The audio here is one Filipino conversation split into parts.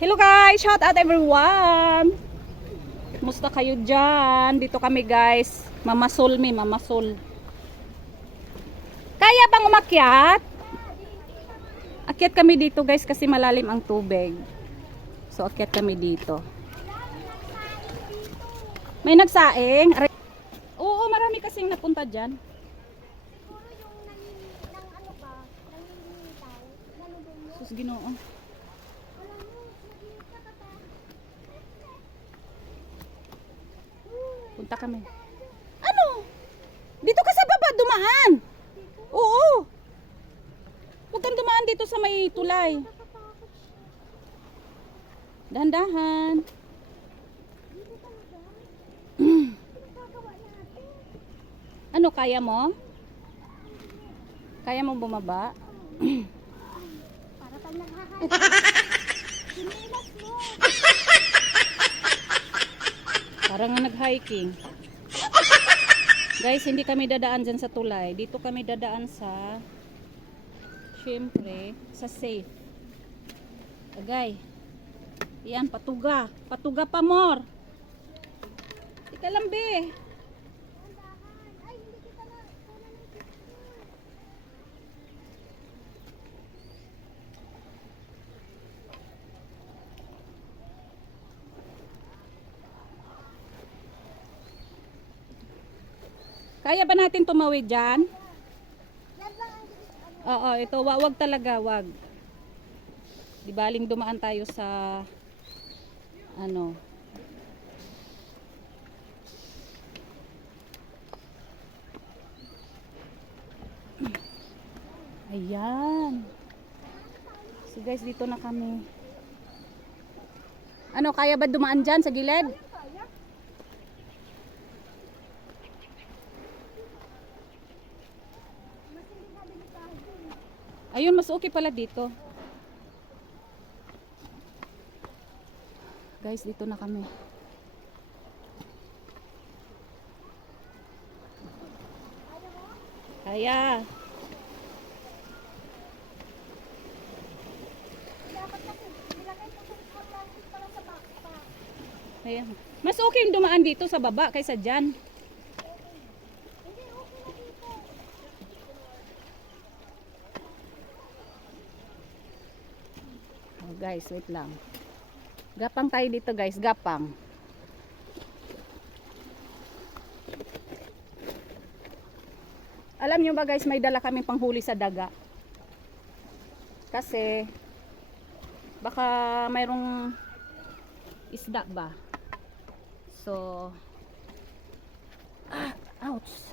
Hello guys! Shout out everyone! Musta kayo dyan? Dito kami guys. Mamasol mi, mamasol. Kaya bang umakyat? Akyat kami dito guys kasi malalim ang tubig. So akyat kami dito. May nagsaing. Oo, marami kasing napunta dyan. Siguro yung nangingi, ng ano ba, nanginginitaw, nalulunod. Sus ginoo. Alam mo, nag-iita ka pa. Punta kami. Ano? Dito ka sa baba, dumaan. Oo. Huwag kang dumaan dito sa may tulay. Natin. Ano, kaya mo? Kaya mo bumaba? Para pag naghahanap. Sinilas mo. Parang nag-hiking. Guys, hindi kami dadaan dyan sa tulay. Dito kami dadaan sa, syempre, sa safe. Agay. Yan, patuga. Patuga pa more. Ika lang, be. Andahan. Ay, hindi kita na. Kuna ng picture. Kaya ba natin tumawid dyan? Oo, ito, wa- wag talaga, wag. Di baling dumaan tayo sa, ano, Ayan. So guys, dito na kami. Ano, kaya ba dumaan dyan sa gilid? Ayun, mas okay pala dito. Guys, dito na kami. Kaya. Ayan. Mas okay yung dumaan dito sa baba kaysa dyan. Hindi, okay na dito. Oh, guys, wait lang. Gapang tayo dito guys, gapang. Alam nyo ba guys, may dala kaming panghuli sa daga. Kasi, baka mayroong isda ba? So, ah, ouch.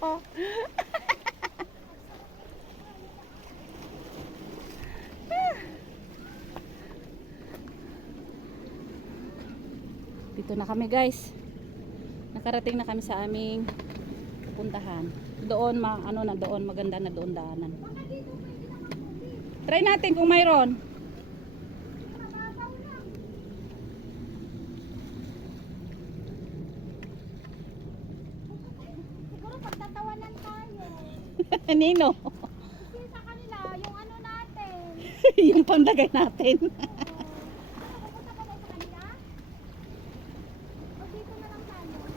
Nako. Dito na kami guys. Nakarating na kami sa aming puntahan. Doon ma ano na doon maganda na doon daanan. Try natin kung mayroon. Siguro pagtatawanan tayo. Nino, Kasi sa kanila, yung ano natin. yung panlagay natin. Ano?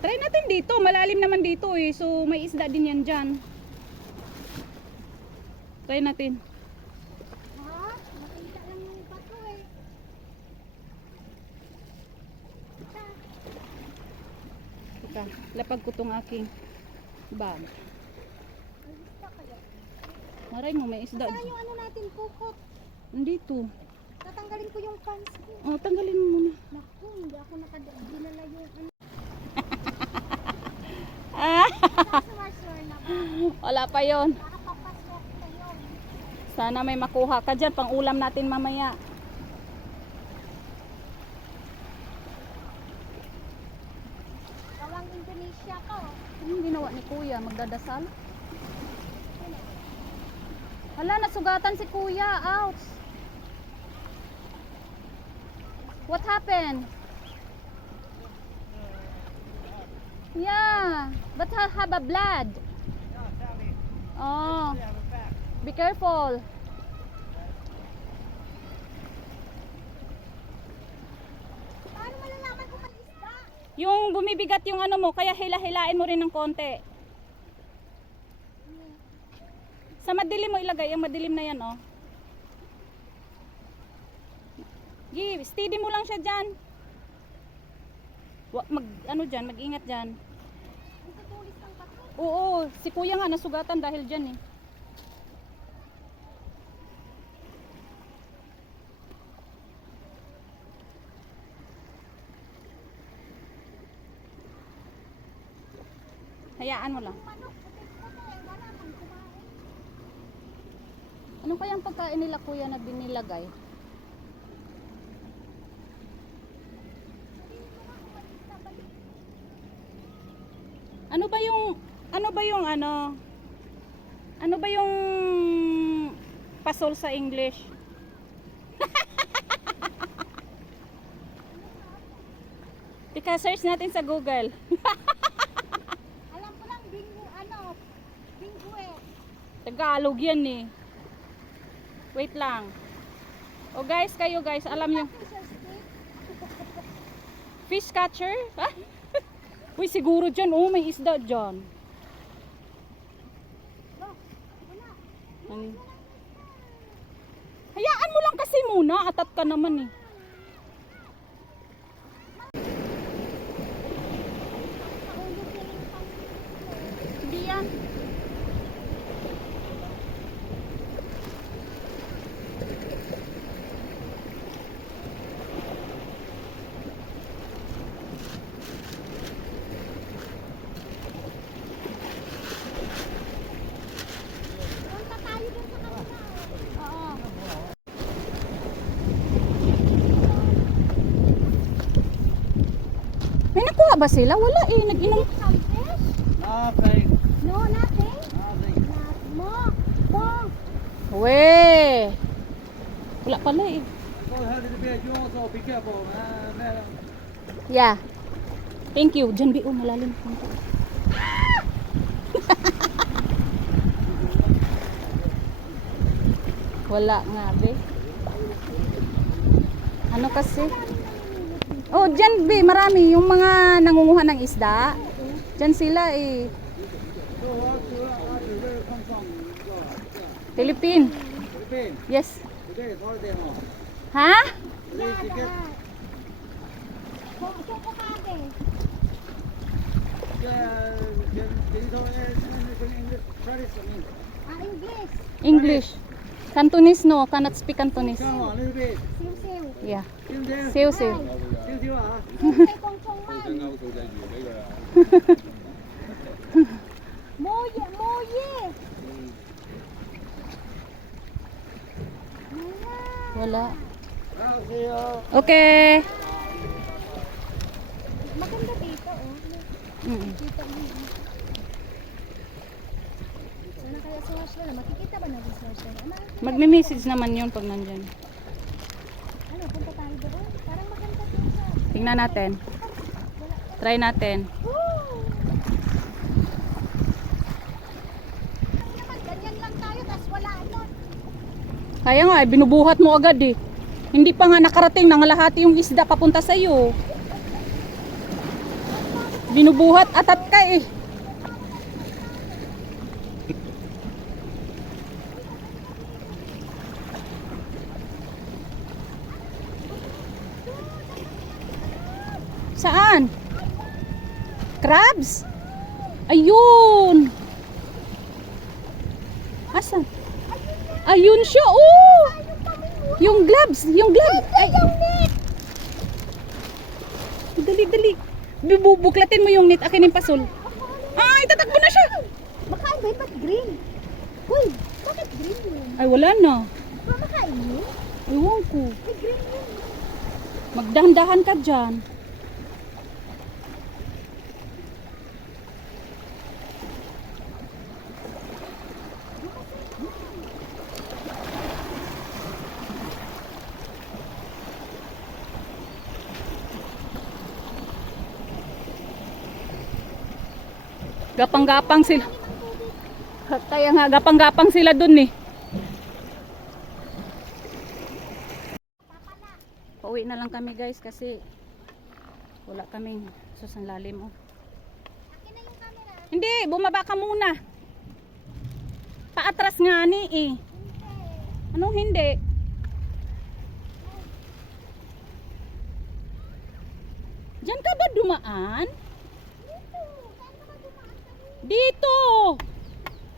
Try natin dito. Malalim naman dito eh. So may isda din yan dyan. Try natin. Ha? Makita lang yung bato eh. Teka, lapag ko tong aking bag. Maray mo, may isda. Saan yung ano natin, kukot? Nandito. Tatanggalin ko yung pants ko. Oh, tanggalin mo muna. Naku, hindi ako nakadinala yung ano. Wala pa yon. Sana may makuha ka dyan. Pang ulam natin mamaya. Gawang Indonesia ko. Anong ginawa ni kuya? Magdadasal? Hala, nasugatan si kuya. Ouch. What happened? Yeah, but ha have a blood. Oh. Be careful. Yung bumibigat yung ano mo, kaya hila-hilain mo rin ng konti. Sa madilim mo ilagay, yung madilim na yan, oh. Gi, steady mo lang siya dyan. Wa, mag, ano dyan, mag-ingat. Ang bato. Oo, si kuya nga nasugatan dahil dyan eh. Hayaan mo lang. Ano kayang pagkain nila kuya na binilagay? Ano ba yung ano ba yung ano? Ano ba yung pasol sa English? Tika search natin sa Google. Alam ko lang, bingo, ano, bingwe. Tagalog yan eh. Wait lang. O guys, kayo guys, alam nyo. Fish catcher? Ha? Uy, siguro dyan. Oh, may isda dyan. Ang- Hayaan mo lang kasi muna. Atat ka naman eh. Nakaulog yan yung pang- Hindi yan. Punta tayo dun sa kanila. Oo. Nakuha ba sila? Wala eh. Nag-inom. Nothing. No, nothing. Nothing. Not mo. Mo. We. Wala pala eh. Yeah. Thank you. Diyan, Bio. Malalim. Wala nga, be. Ano kasi? Oh, dyan, be. Marami. Yung mga nangunguha ng isda. Dyan sila eh. Philippine. Philippines. Yes. Today holiday mo. Ha? English? English. English. Cantonese no. Cannot speak Cantonese. Come on, a little bit. Siw-siw. Yeah. Sim there. Siw, siw. Sim siw ah. Siyempre, kong-kong man. Moye, moye. Maya. Wala. Ah, see you. Okay. Maganda dito, oh. Mm. Dito, oh. Sana sa Washington, makikita ba sa Washington? Ano, Magme-message naman yun pag nandyan. ano, punta tayo doon? Parang maganda dito. Tingnan natin. Try natin. Kaya nga, eh, binubuhat mo agad eh. Hindi pa nga nakarating nang lahati yung isda papunta sa iyo. Binubuhat atat ka eh. Saan? Crabs? Ayun! Asan? Ayun siya, oh! Yung gloves, yung glove. Ay, dali, dali. Bubuklatin mo yung net, akin yung pasol. Ay, tatakbo na siya. Makain ba? Ba't green? Uy, bakit green yun? Ay, wala na. Ba makain yun? Ewan ko. Ay, green yun. Magdahan-dahan ka dyan. Gapang-gapang sila. Kaya nga, gapang-gapang sila dun eh. Pauwi na lang kami guys kasi wala kaming susang lalim oh. Hindi, bumaba ka muna. Paatras nga ni eh. Anong hindi? Diyan ka ba dumaan? Dito!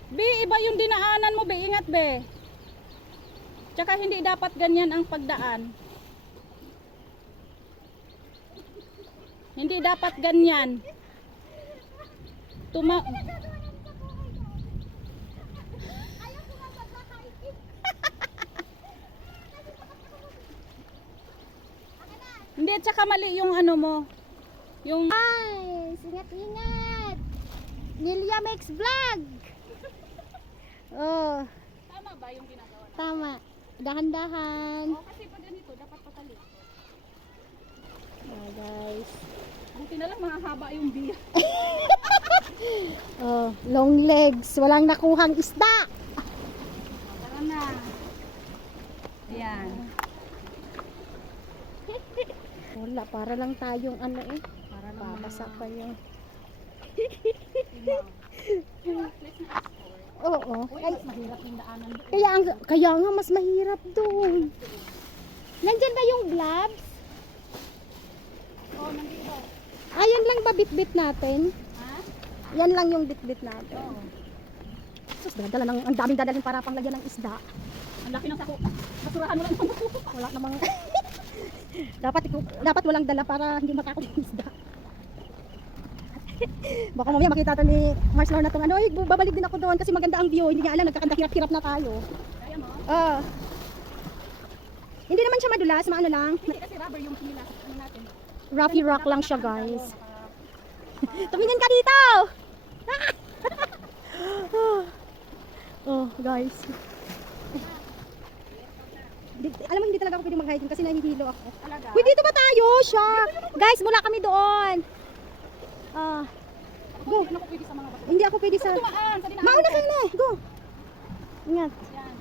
Be, iba yung dinaanan mo, be. Ingat, be. Tsaka hindi dapat ganyan ang pagdaan. Hindi dapat ganyan. Tuma... Hindi, tsaka mali yung ano mo. Yung... Ingat-ingat. Lilia makes vlog. oh, Tama ba yung ginagawa? tama. Dahan-dahan. Oh, kasi pag ganito, dapat patali. Oh, guys. Buti na lang mahahaba yung biya. Oh, long legs. Walang nakuhang isda. Tara na. Ayan. Wala, para lang tayong ano eh. Para lang Babasa pa yun. Oo. Ay, mas mahirap yung daanan doon. kaya, ang, kaya nga mas mahirap doon. Nandyan ba yung gloves? Oh, nandito. Ayan lang ba bit-bit natin? Ha? Yan lang yung bit-bit natin. Oo. Sus, dadala ng, ang daming dadalhin para panglagyan ng isda. Ang laki ng sako. Basurahan mo lang Wala namang... dapat dapat walang dala para hindi matakot yung isda. Baka mamaya makita to ni Mars Lorna tong ano, ay babalik din ako doon kasi maganda ang view. Hindi niya alam, nagkakanda hirap-hirap na tayo. Kaya mo? Ah. Hindi naman siya madulas, maano lang. Hindi kasi rubber yung nila. Ano natin? Rocky rock lang siya, guys. Tumingin ka dito! oh, guys. Di- alam mo, hindi talaga ako pwede mag-hiking kasi nahihilo ako. Talaga? Uy, dito ba tayo? Shark! Guys, mula kami doon. Ah, go. Hindi ako pwede sa mga bato. Hindi ako pwede sa... Tumaan sa dinaanan. Mauna ka na. Go. Ingat. Yan.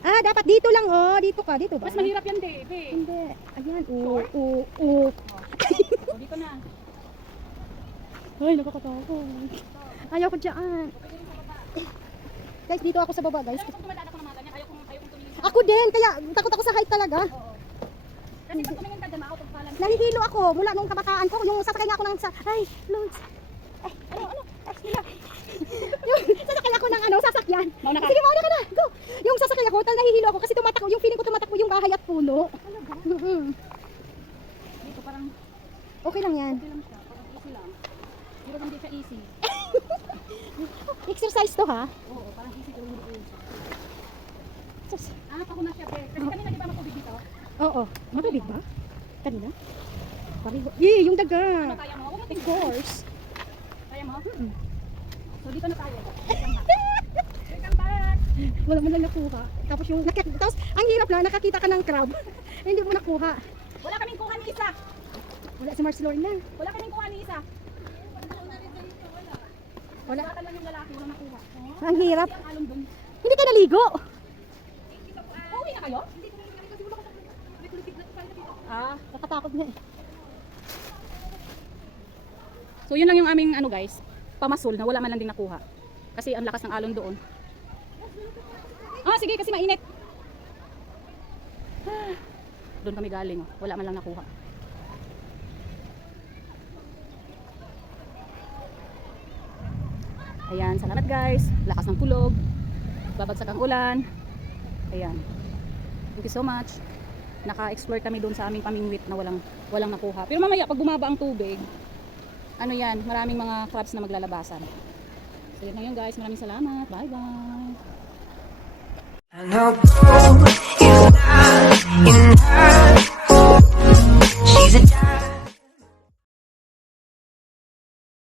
Ah, dapat dito lang, oh. Dito ka. Dito ba? Mas mahirap yan, baby. Hindi. Ayan. Oo, oo, oo. O, dito na. Ay, nakakatakot. Ayaw ko dyan. Guys, dito ako sa baba, guys. Pero pag tumadaan ako ng mga ganyan, ayaw kong tumingin. Ako din, kaya takot ako sa height talaga. Oo. Kasi pag tumingin ka dyan, ma-out of balance. Nahihilo ako mula nung kabataan ko. Yung sasakay nga ako ng sa... Ay, Lods. Ay, ano, ano? Ay, yung sasakay ako ng ano, sasakyan. Mauna ka. Sige, mauna ka na. Go. Yung sasakay ako, tal nahihilo ako kasi tumatakbo, yung feeling ko tumatakbo yung bahay at puno. Mhm. Dito parang Okay lang yan. okay lang siya. Parang easy lang. Pero hindi siya easy. Exercise to ha. Oo, parang easy pero hindi easy. Sus. Ah, pako na siya, be. Kasi kanina di ba matubig dito? Oo. Matubig ba? Kanina? Parigo. Eh, yung daga. Ano kaya mo? Huwag Of course. Kaya mo? So dito na tayo. Welcome back. Wala mo lang nakuha. Tapos yung nakik- tapos ang hirap lang nakakita ka ng crab. Hindi mo nakuha. Wala kaming kuha ni isa. Wala si Mars Lorna. Wala kaming kuha ni isa. Wala. Wala lang yung lalaki, wala nakuha. Oh, Ang hirap. Hindi ka naligo. Uuwi na kayo? Ah, Nakatakot nga eh. So yun lang yung aming ano guys, pamasol na wala man lang din nakuha. Kasi ang lakas ng alon doon. Ah, sige kasi mainit. Doon kami galing, oh. wala man lang nakuha. Ayan, salamat guys. Lakas ng kulog. Babagsak ang ulan. Ayan. Thank you so much. Naka-explore kami doon sa aming pamingwit na walang walang nakuha. Pero mamaya pag bumaba ang tubig, ano yan, maraming mga crabs na maglalabasan. So yun na yun guys, maraming salamat. Bye bye. I know enough.